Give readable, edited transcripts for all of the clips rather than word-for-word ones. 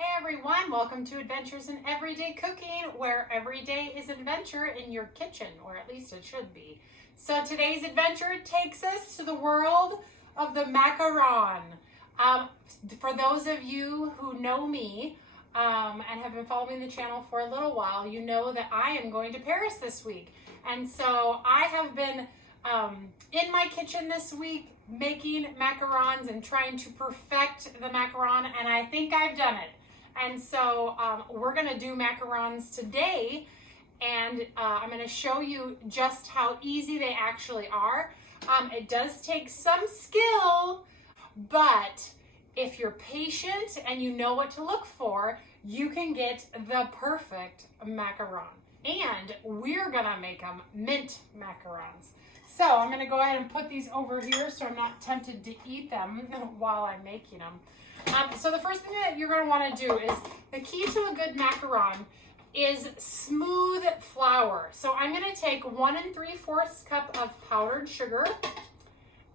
Hey everyone, welcome to Adventures in Everyday Cooking, where every day is an adventure in your kitchen, or at least it should be. So today's adventure takes us to the world of the macaron. For those of you who know me and have been following the channel for a little while, you know that I am going to Paris this week. And so I have been in my kitchen this week making macarons and trying to perfect the macaron, and I think I've done it. And so we're gonna do macarons today, and I'm gonna show you just how easy they actually are. It does take some skill, but if you're patient and you know what to look for, you can get the perfect macaron. And we're gonna make them mint macarons. So I'm gonna go ahead and put these over here so I'm not tempted to eat them while I'm making them. So the first thing that you're gonna wanna do is, the key to a good macaron is smooth flour. So I'm gonna take 1 3/4 cup of powdered sugar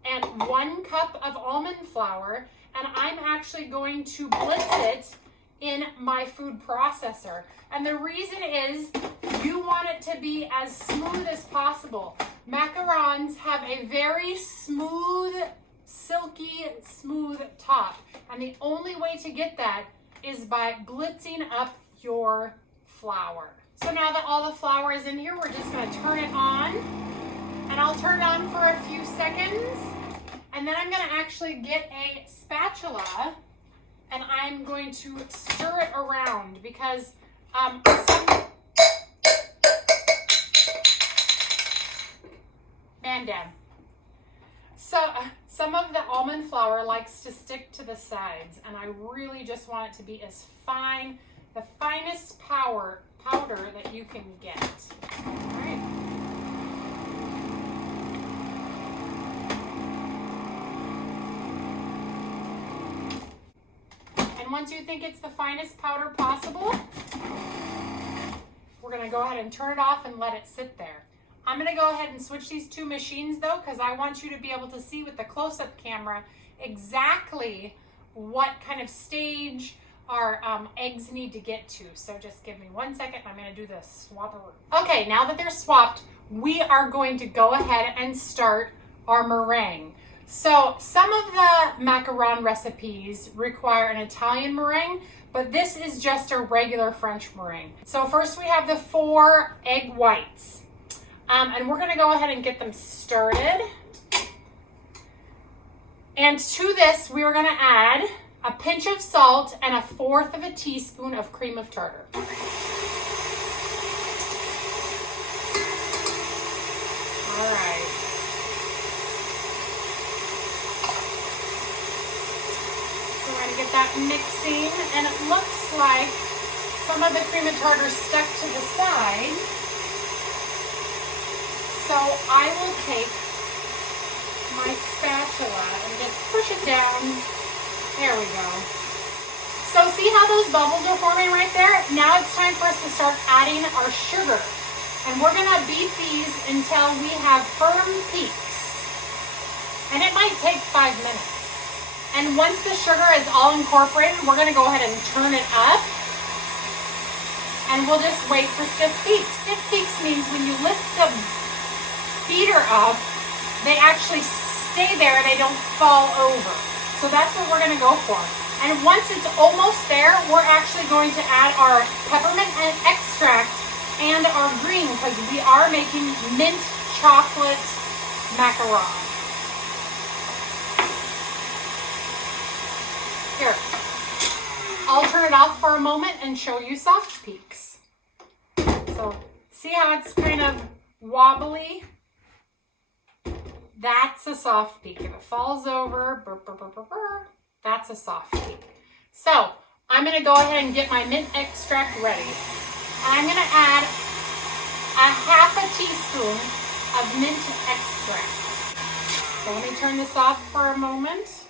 and 1 cup of almond flour, and I'm actually going to blitz it in my food processor. And the reason is, you want it to be as smooth as possible. Macarons have a very smooth, silky smooth top, and the only way to get that is by blitzing up your flour. So now that all the flour is in here, we're just going to turn it on, and I'll turn it on for a few seconds, and then I'm going to actually get a spatula and I'm going to stir it around because some of the almond flour likes to stick to the sides, and I really just want it to be as fine, the finest powder that you can get. All right. And once you think it's the finest powder possible, we're going to go ahead and turn it off and let it sit there. I'm going to go ahead and switch these two machines though, because I want you to be able to see with the close-up camera exactly what kind of stage our eggs need to get to. So just give me 1 second. I'm going to do the swapperoo. Okay, now that they're swapped, we are going to go ahead and start our meringue. So some of the macaron recipes require an Italian meringue, but this is just a regular French meringue. So first we have the 4 egg whites. And we're going to go ahead and get them started. And to this, we are going to add a pinch of salt and 1/4 teaspoon of cream of tartar. All right. So we're going to get that mixing, and it looks like some of the cream of tartar stuck to the side. So I will take my spatula and just push it down. There we go. So see how those bubbles are forming right there? Now it's time for us to start adding our sugar. And we're going to beat these until we have firm peaks. And it might take 5 minutes. And once the sugar is all incorporated, we're going to go ahead and turn it up. And we'll just wait for stiff peaks. Stiff peaks means when you lift the beater up, they actually stay there, they don't fall over. So that's what we're going to go for. And once it's almost there, we're actually going to add our peppermint extract and our green, because we are making mint chocolate macaron. Here, I'll turn it off for a moment and show you soft peaks. So see how it's kind of wobbly? That's a soft peak. If it falls over, that's a soft peak. So I'm going to go ahead and get my mint extract ready. And I'm going to add 1/2 teaspoon of mint extract. So let me turn this off for a moment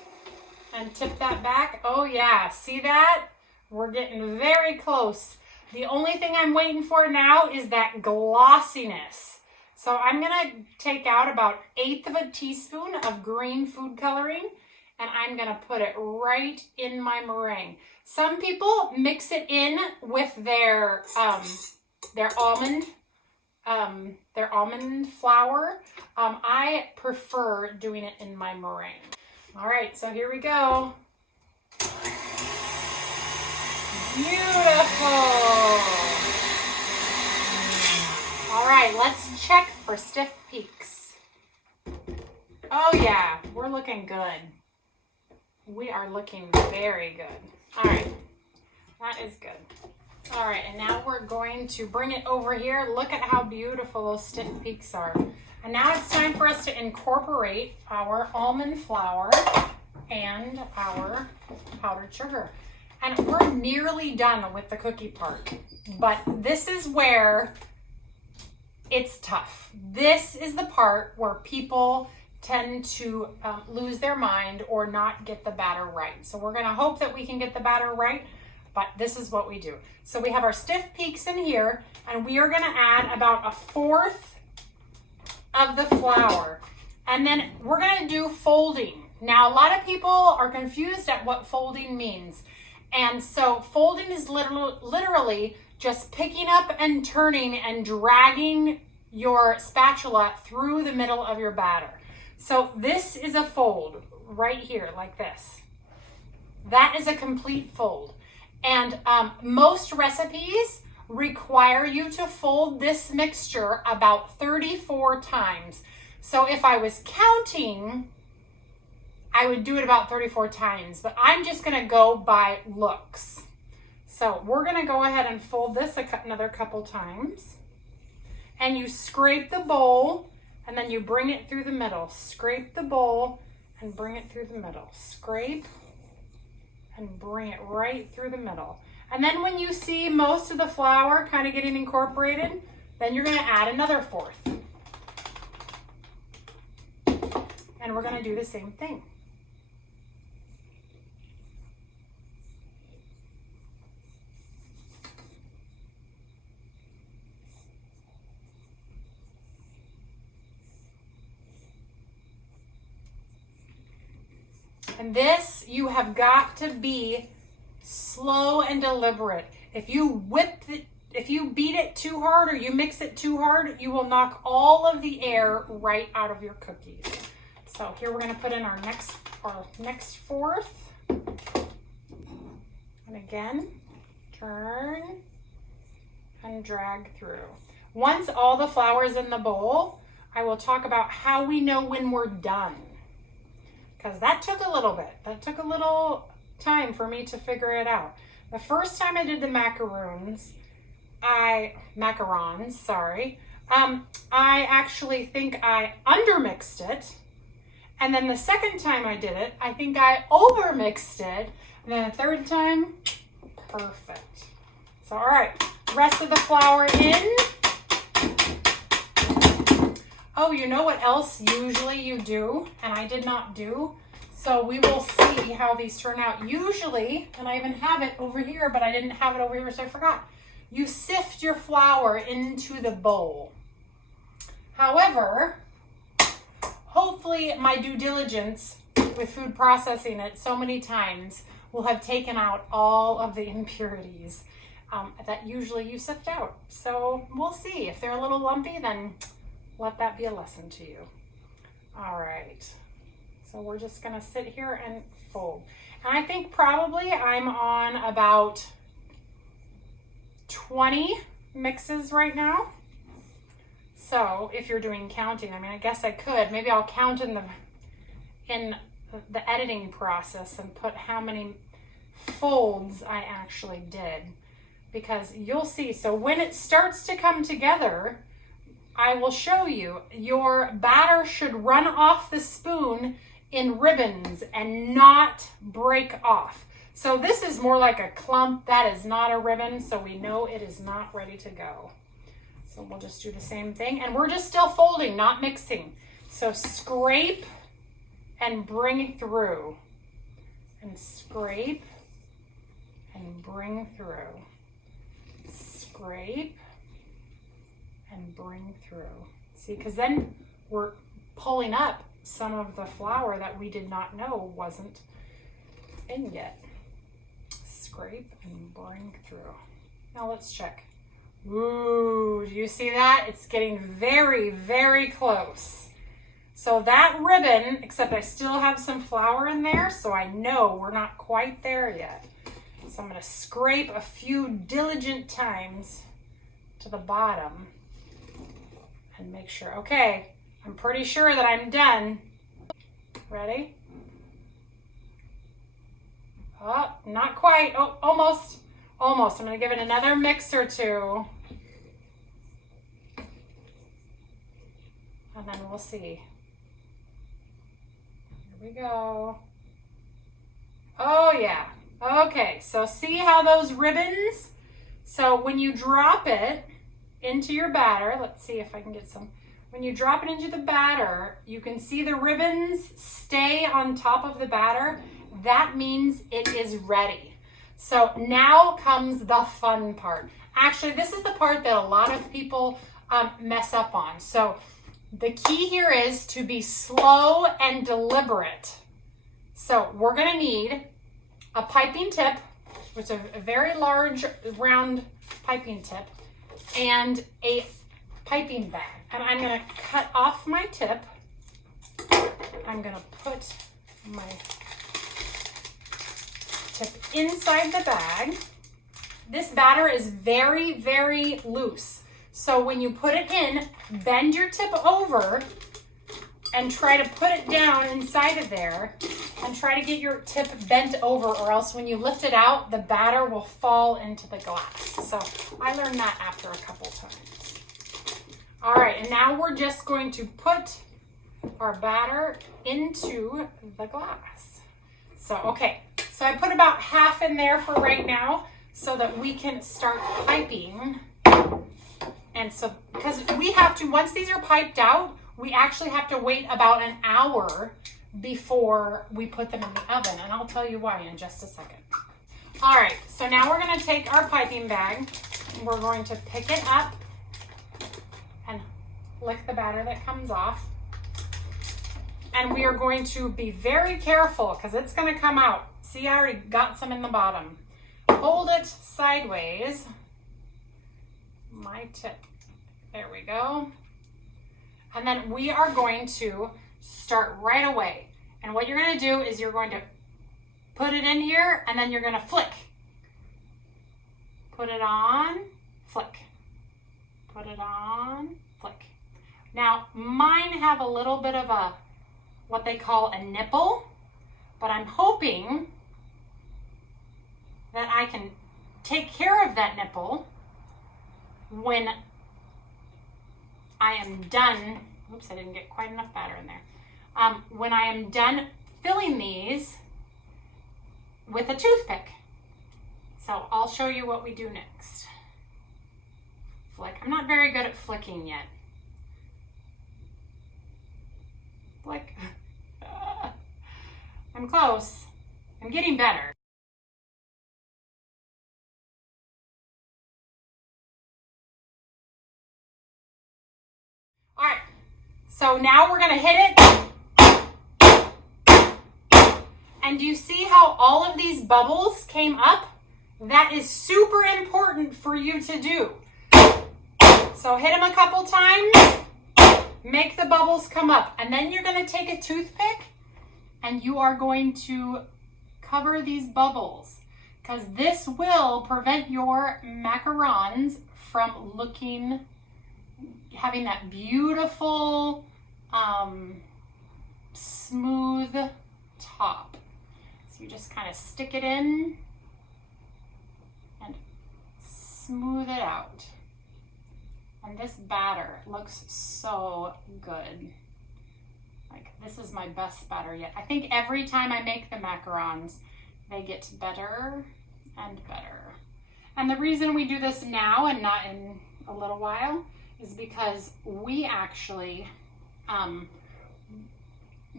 and tip that back. Oh yeah, see that? We're getting very close. The only thing I'm waiting for now is that glossiness. So I'm going to take out about 1/8 teaspoon of green food coloring, and I'm gonna put it right in my meringue. Some people mix it in with their almond flour. I prefer doing it in my meringue. All right, so here we go. Beautiful. All right, let's check for stiff peaks. Oh yeah, we're looking good. We are looking very good. All right, that is good. All right, and now we're going to bring it over here. Look at how beautiful those stiff peaks are. And now it's time for us to incorporate our almond flour and our powdered sugar. And we're nearly done with the cookie part, but this is where it's tough. This is the part where people tend to lose their mind or not get the batter right. So we're gonna hope that we can get the batter right, but this is what we do. So we have our stiff peaks in here, and we are gonna add about 1/4 of the flour. And then we're gonna do folding. Now, a lot of people are confused at what folding means. And so folding is literally just picking up and turning and dragging your spatula through the middle of your batter. So this is a fold right here, like this. That is a complete fold. And most recipes require you to fold this mixture about 34 times. So if I was counting, I would do it about 34 times, but I'm just gonna go by looks. So we're gonna go ahead and fold this another couple times. And you scrape the bowl, and then you bring it through the middle. Scrape the bowl and bring it through the middle. Scrape and bring it right through the middle. And then when you see most of the flour kind of getting incorporated, then you're gonna add another 1/4. And we're gonna do the same thing. And this, you have got to be slow and deliberate. If you if you beat it too hard or you mix it too hard, you will knock all of the air right out of your cookies. So here we're gonna put in our next 1/4. And again, turn and drag through. Once all the flour is in the bowl, I will talk about how we know when we're done. Because that took a little bit. That took a little time for me to figure it out. The first time I did the macarons, I actually think I undermixed it. And then the second time I did it, I think I overmixed it. And then the third time, perfect. So, all right, rest of the flour in. Oh, you know what else usually you do, and I did not do? So we will see how these turn out. Usually, and I even have it over here, but I didn't have it over here, so I forgot. You sift your flour into the bowl. However, hopefully my due diligence with food processing it so many times will have taken out all of the impurities that usually you sift out. So we'll see. If they're a little lumpy, then let that be a lesson to you. All right. So we're just gonna sit here and fold. And I think probably I'm on about 20 mixes right now. So if you're doing counting, I mean, I guess I could. Maybe I'll count in the editing process and put how many folds I actually did, because you'll see. So when it starts to come together, I will show you. Your batter should run off the spoon in ribbons and not break off. So this is more like a clump. That is not a ribbon, so we know it is not ready to go. So we'll just do the same thing, and we're just still folding, not mixing. So scrape and bring through, and scrape and bring through, scrape and bring through. See, because then we're pulling up some of the flour that we did not know wasn't in yet. Scrape and bring through. Now let's check. Ooh, do you see that? It's getting very, very close. So that ribbon, except I still have some flour in there, so I know we're not quite there yet. So I'm going to scrape a few diligent times to the bottom and make sure. Okay, I'm pretty sure that I'm done. Ready? Oh, not quite. Oh, almost. Almost. I'm going to give it another mix or two. And then we'll see. Here we go. Oh, yeah. Okay, so see how those ribbons, so when you drop it into your batter, let's see if I can get some. When you drop it into the batter, you can see the ribbons stay on top of the batter. That means it is ready. So now comes the fun part. Actually, this is the part that a lot of people mess up on. So the key here is to be slow and deliberate. So we're gonna need a piping tip, which is a very large round piping tip, and a piping bag. And I'm gonna cut off my tip. I'm gonna put my tip inside the bag. This batter is very, very loose. So when you put it in, bend your tip over and try to put it down inside of there, and try to get your tip bent over, or else when you lift it out, the batter will fall into the glass. So I learned that after a couple times. All right, and now we're just going to put our batter into the glass. So, okay, so I put about half in there for right now so that we can start piping. And so, because we have to, once these are piped out, we actually have to wait about an hour before we put them in the oven, and I'll tell you why in just a second. All right, so now we're going to take our piping bag, and we're going to pick it up and lick the batter that comes off. And we are going to be very careful because it's going to come out. See, I already got some in the bottom. Hold it sideways. My tip. There we go. And then we are going to start right away. And what you're going to do is you're going to put it in here, and then you're going to flick. Put it on, flick. Put it on, flick. Now, mine have a little bit of a, what they call a nipple, but I'm hoping that I can take care of that nipple when I am done. Oops, I didn't get quite enough batter in there. When I am done filling these with a toothpick. So I'll show you what we do next. Flick. I'm not very good at flicking yet. Flick. I'm close. I'm getting better. All right, so now we're gonna hit it. And do you see how all of these bubbles came up? That is super important for you to do. So hit them a couple times, make the bubbles come up, and then you're gonna take a toothpick and you are going to cover these bubbles, because this will prevent your macarons from having that beautiful, smooth top. So you just kind of stick it in and smooth it out. And this batter looks so good. Like, this is my best batter yet. I think every time I make the macarons, they get better and better. And the reason we do this now and not in a little while is because we actually,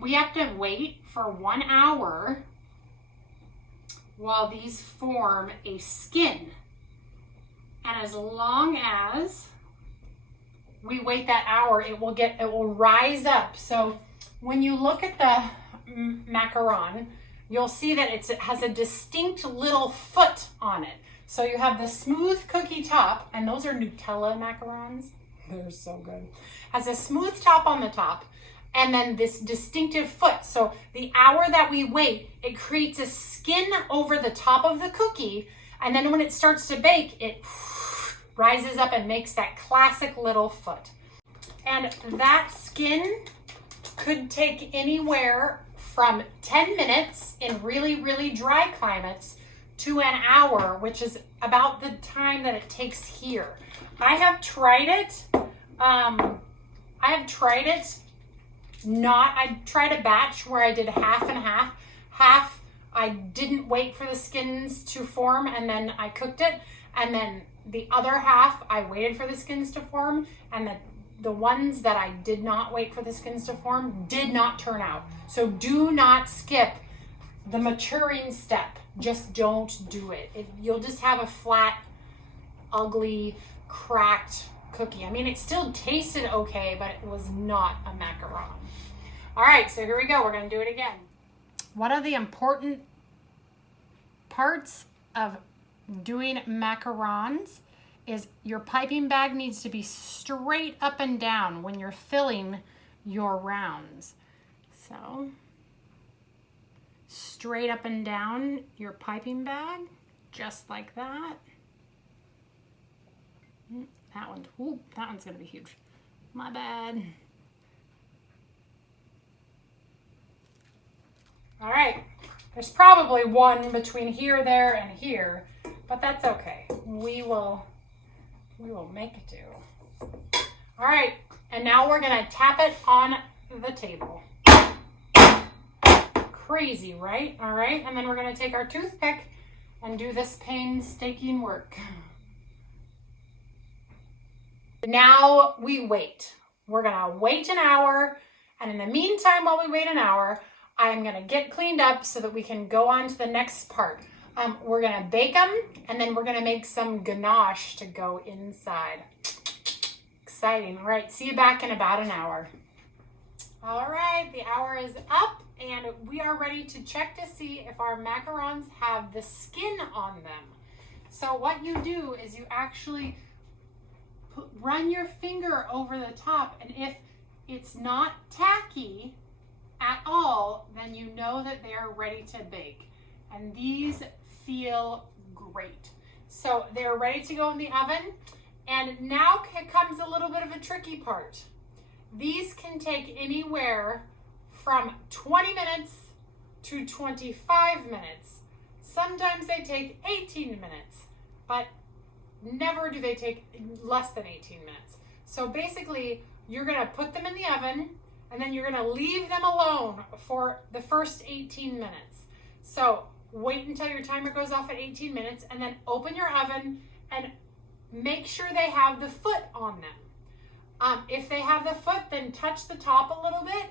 we have to wait for 1 hour while these form a skin. And as long as we wait that hour, it will rise up. So when you look at the macaron, you'll see that it has a distinct little foot on it. So you have the smooth cookie top, and those are Nutella macarons. They're so good. Has a smooth top on the top, and then this distinctive foot. So the hour that we wait, it creates a skin over the top of the cookie, and then when it starts to bake, it rises up and makes that classic little foot. And that skin could take anywhere from 10 minutes in really, really dry climates to an hour, which is about the time that it takes here. I have tried it. I tried a batch where I did half and half. Half, I didn't wait for the skins to form and then I cooked it. And then the other half, I waited for the skins to form. And the ones that I did not wait for the skins to form did not turn out. So do not skip the maturing step. Just don't do it. You'll just have a flat, ugly, cracked cookie. I mean, it still tasted okay, but it was not a macaron. All right, so here we go. We're going to do it again. What are the important parts of doing macarons is your piping bag needs to be straight up and down when you're filling your rounds. So straight up and down your piping bag, just like that. That one's gonna be huge. My bad. All right, there's probably one between here, there, and here, but that's okay. We will make it do. All right, and now we're gonna tap it on the table. Crazy, right? All right, and then we're gonna take our toothpick and do this painstaking work. Now we wait. We're gonna wait an hour, and in the meantime, while we wait an hour, I'm gonna get cleaned up so that we can go on to the next part. We're gonna bake them, and then we're gonna make some ganache to go inside. Exciting. All right, see you back in about an hour. All right, the hour is up, and we are ready to check to see if our macarons have the skin on them. So what you do is you actually run your finger over the top, and if it's not tacky at all, then you know that they are ready to bake. And these feel great. So they're ready to go in the oven. And now comes a little bit of a tricky part. These can take anywhere from 20 minutes to 25 minutes. Sometimes they take 18 minutes, but never do they take less than 18 minutes. So basically, you're gonna put them in the oven, and then you're gonna leave them alone for the first 18 minutes. So wait until your timer goes off at 18 minutes, and then open your oven and make sure they have the foot on them. If they have the foot, then touch the top a little bit.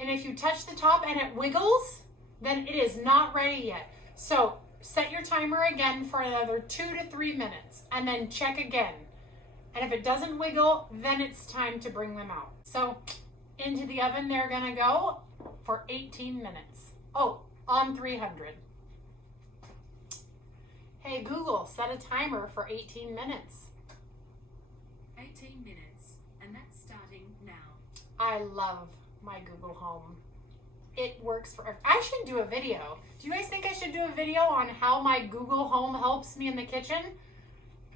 And if you touch the top and it wiggles, then it is not ready yet. So set your timer again for another 2 to 3 minutes, and then check again. And if it doesn't wiggle, then it's time to bring them out. So into the oven they're gonna go for 18 minutes. Oh, on 300. Hey Google, set a timer for 18 minutes. 18 minutes, and that's starting now. I love my Google Home. It works for, I should do a video. Do you guys think I should do a video on how my Google Home helps me in the kitchen?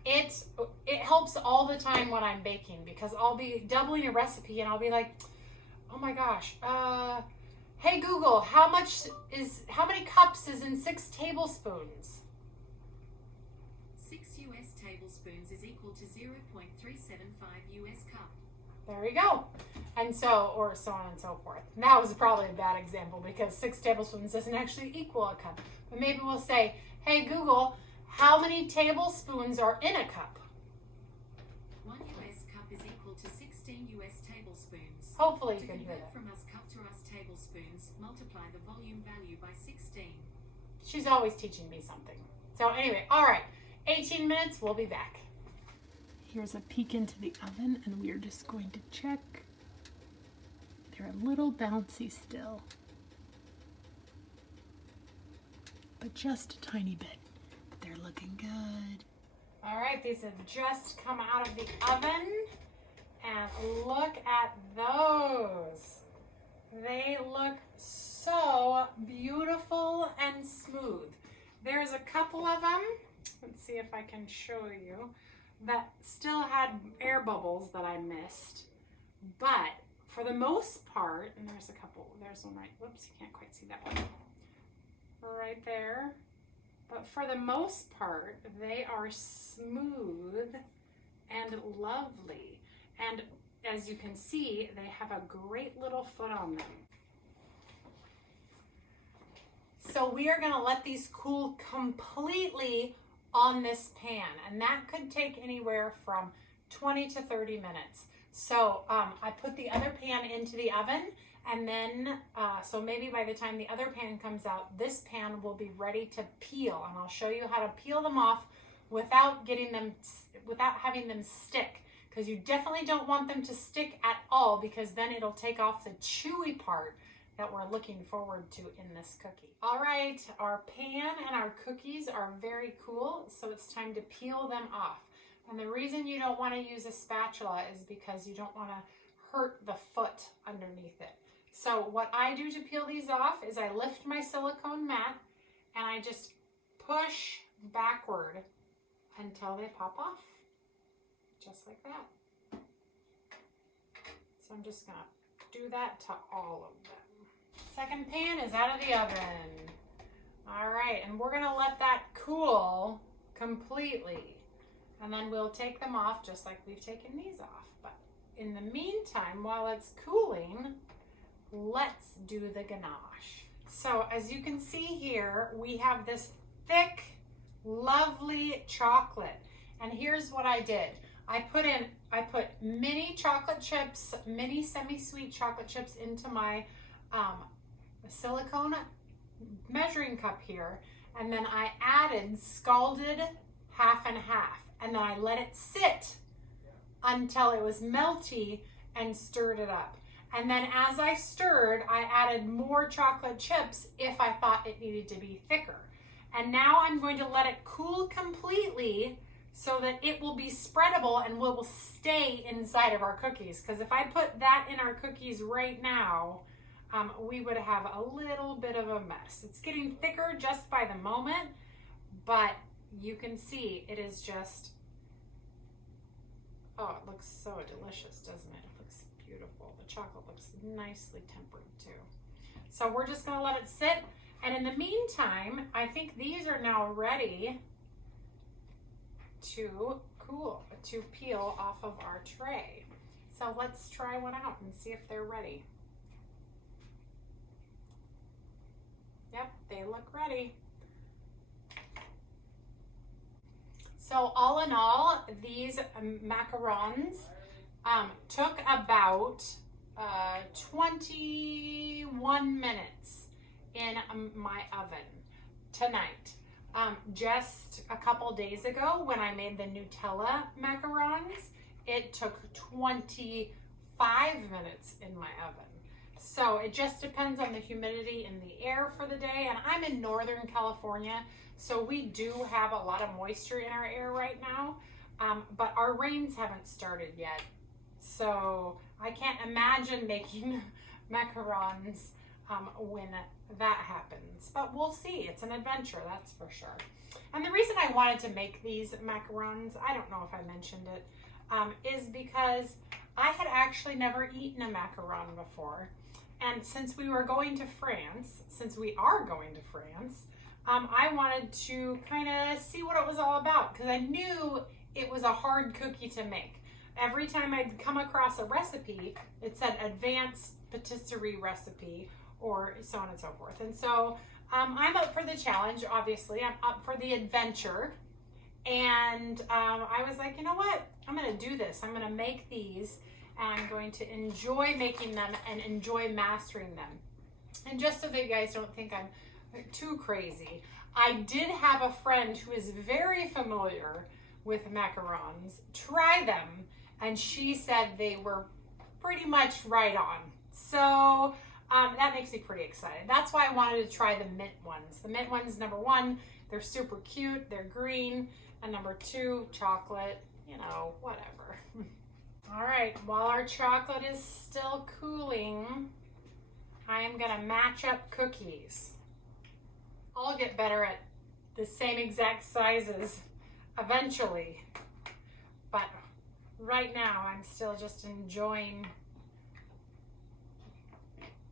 It helps all the time when I'm baking, because I'll be doubling a recipe and I'll be like, oh my gosh, hey Google, how many cups is in 6 tablespoons? 6 US tablespoons is equal to 0.375 US cup. There we go. And so, or so on and so forth. And that was probably a bad example, because 6 tablespoons doesn't actually equal a cup. But maybe we'll say, hey Google, how many tablespoons are in a cup? 1 US cup is equal to 16 US tablespoons. Hopefully you can hear that. From us cup to us tablespoons, multiply the volume value by 16. She's always teaching me something. So anyway, all right, 18 minutes, we'll be back. Here's a peek into the oven, and we're just going to check. They're a little bouncy still, but just a tiny bit. They're looking good. All right, these have just come out of the oven, and look at those. They look so beautiful and smooth. There's a couple of them, let's see if I can show you, that still had air bubbles that I missed. But for the most part, and there's a couple, there's one right, whoops, you can't quite see that one. Right there. But for the most part, they are smooth and lovely. And as you can see, they have a great little foot on them. So we are gonna let these cool completely on this pan, and that could take anywhere from 20 to 30 minutes. So I put the other pan into the oven, and then, so maybe by the time the other pan comes out, this pan will be ready to peel, and I'll show you how to peel them off without having them stick, because you definitely don't want them to stick at all, because then it'll take off the chewy part that we're looking forward to in this cookie. All right, our pan and our cookies are very cool, so it's time to peel them off. And the reason you don't want to use a spatula is because you don't want to hurt the foot underneath it. So what I do to peel these off is I lift my silicone mat and I just push backward until they pop off, just like that. So I'm just gonna do that to all of them. Second pan is out of the oven. All right, and we're gonna let that cool completely. And then we'll take them off just like we've taken these off. But in the meantime, while it's cooling, let's do the ganache. So as you can see here, we have this thick, lovely chocolate. And here's what I did. I put mini chocolate chips, mini semi-sweet chocolate chips into my silicone measuring cup here. And then I added scalded half and half. And then I let it sit until it was melty and stirred it up. And then as I stirred, I added more chocolate chips if I thought it needed to be thicker. And now I'm going to let it cool completely so that it will be spreadable and will stay inside of our cookies. Because if I put that in our cookies right now, we would have a little bit of a mess. It's getting thicker just by the moment, but you can see it is just, oh, it looks so delicious, doesn't it? It looks beautiful. The chocolate looks nicely tempered too. So we're just gonna let it sit. And in the meantime, I think these are now ready to peel off of our tray. So let's try one out and see if they're ready. Yep, they look ready. So all in all, these macarons took about 21 minutes in my oven tonight. Just a couple days ago when I made the Nutella macarons, it took 25 minutes in my oven. So it just depends on the humidity in the air for the day. And I'm in Northern California, so we do have a lot of moisture in our air right now, but our rains haven't started yet. So I can't imagine making macarons when that happens, but we'll see. It's an adventure, that's for sure. And the reason I wanted to make these macarons, I don't know if I mentioned it, is because I had actually never eaten a macaron before. And since we are going to France, I wanted to kind of see what it was all about, because I knew it was a hard cookie to make. Every time I'd come across a recipe, it said advanced patisserie recipe, or so on and so forth. And so I'm up for the challenge, obviously. I'm up for the adventure. And I was like, you know what? I'm going to do this. I'm going to make these, and I'm going to enjoy making them and enjoy mastering them. And just so that you guys don't think I'm too crazy, I did have a friend who is very familiar with macarons try them, and she said they were pretty much right on. So that makes me pretty excited. That's why I wanted to try the mint ones. The mint ones, number one, they're super cute. They're green. And number two, chocolate, you know, whatever. All right, while our chocolate is still cooling, I am gonna match up cookies. I'll get better at the same exact sizes eventually. But right now, I'm still just enjoying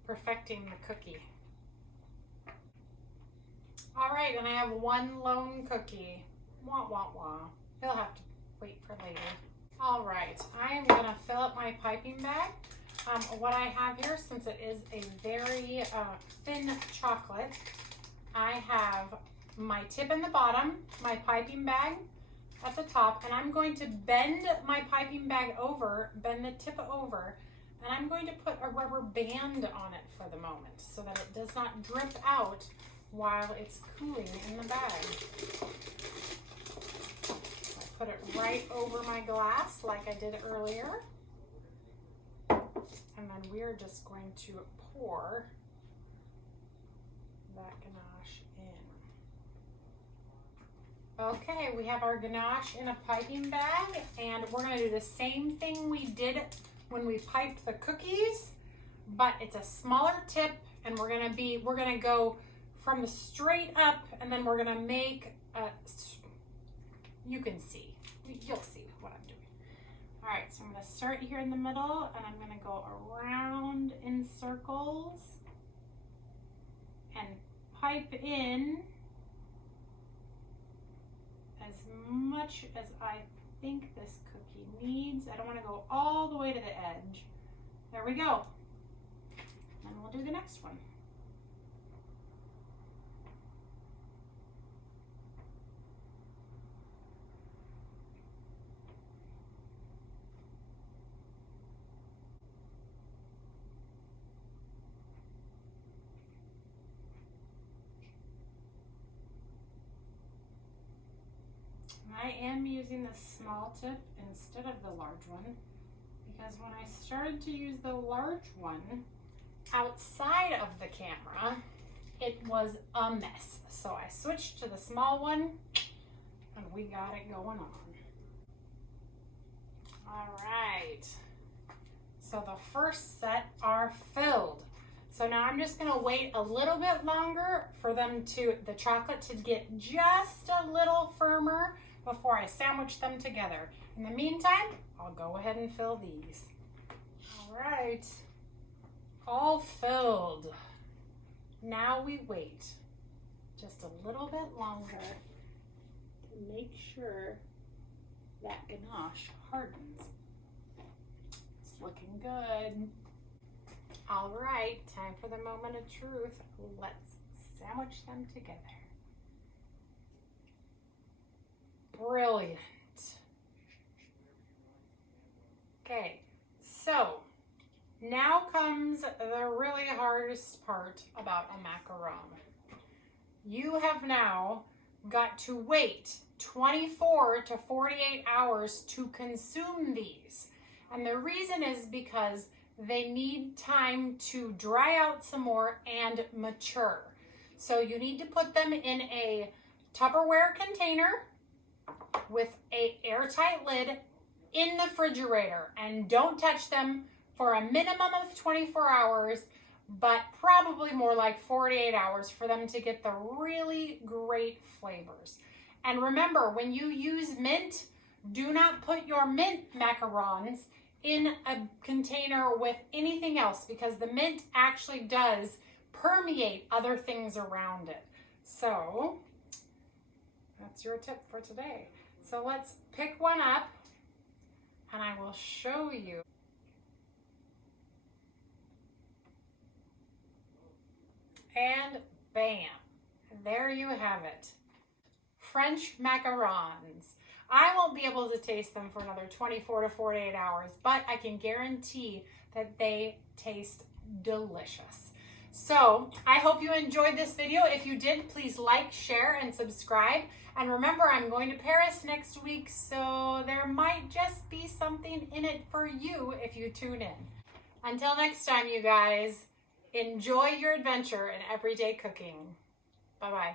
perfecting the cookie. All right, and I have one lone cookie. Wah, wah, wah. You'll have to wait for later. All right, I am gonna fill up my piping bag. What I have here, since it is a very thin chocolate, I have my tip in the bottom, my piping bag at the top, and I'm going to bend my piping bag over, bend the tip over, and I'm going to put a rubber band on it for the moment so that it does not drip out while it's cooling in the bag. I'll put it right over my glass like I did earlier. And then we're just going to pour that ganache in. Okay, we have our ganache in a piping bag, and we're gonna do the same thing we did when we piped the cookies, but it's a smaller tip, and we're gonna go from the straight up, and then we're gonna make you'll see what I'm doing. All right, so I'm gonna start here in the middle, and I'm gonna go around in circles and pipe in as much as I think this cookie needs. I don't wanna go all the way to the edge. There we go. And we'll do the next one. I am using the small tip instead of the large one because when I started to use the large one outside of the camera, it was a mess. So I switched to the small one and we got it going on. All right, so the first set are filled. So now I'm just gonna wait a little bit longer for the chocolate to get just a little firmer before I sandwich them together. In the meantime, I'll go ahead and fill these. All right, all filled. Now we wait just a little bit longer to make sure that ganache hardens. It's looking good. All right, time for the moment of truth. Let's sandwich them together. Brilliant. Okay, so now comes the really hardest part about a macaron. You have now got to wait 24 to 48 hours to consume these. And the reason is because they need time to dry out some more and mature. So you need to put them in a Tupperware container with an airtight lid in the refrigerator, and don't touch them for a minimum of 24 hours, but probably more like 48 hours for them to get the really great flavors. And remember, when you use mint, do not put your mint macarons in a container with anything else because the mint actually does permeate other things around it. So that's your tip for today. So let's pick one up and I will show you. And bam, there you have it. French macarons. I won't be able to taste them for another 24 to 48 hours, but I can guarantee that they taste delicious. So I hope you enjoyed this video. If you did, please like, share, and subscribe. And remember, I'm going to Paris next week, so there might just be something in it for you if you tune in. Until next time, you guys, enjoy your adventure in everyday cooking. Bye-bye.